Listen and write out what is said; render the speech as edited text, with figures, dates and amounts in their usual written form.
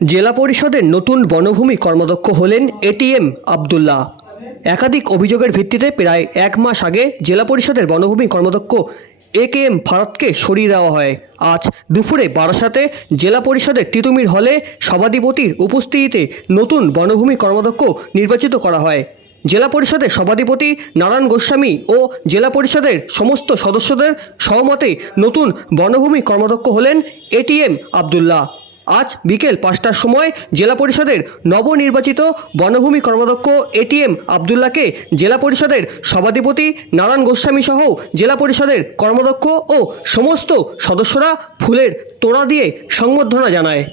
জেলা পরিষদের নতুন বনভূমি কর্মদক্ষ হলেন এটিএম আবদুল্লাহ। একাধিক অভিযোগের ভিত্তিতে প্রায় এক মাস আগে জেলা পরিষদের বনভূমি কর্মদক্ষ একেএম ফারাদকে সরিয়ে দেওয়া হয়। আজ দুপুরে বারাসাতে জেলা পরিষদের তিতুমির হলে সভাধিপতির উপস্থিতিতে নতুন বনভূমি কর্মদক্ষ নির্বাচিত করা হয়। জেলা পরিষদের সভাধিপতি নারায়ণ গোস্বামী ও জেলা পরিষদের সমস্ত সদস্যদের সহমতে নতুন বনভূমি কর্মদক্ষ হলেন এটিএম আবদুল্লাহ। আজ বিকেল 5টার সময় জেলা পরিষদের নবনির্বাচিত বনভূমি কর্মদক্ষ এটিএম আবদুল্লাহকে জেলা পরিষদের সভাধিপতি নারায়ণ গোস্বামী সহ জেলা পরিষদের কর্মদক্ষ ও সমস্ত সদস্যরা ফুলের তোড়া দিয়ে সংবর্ধনা জানায়।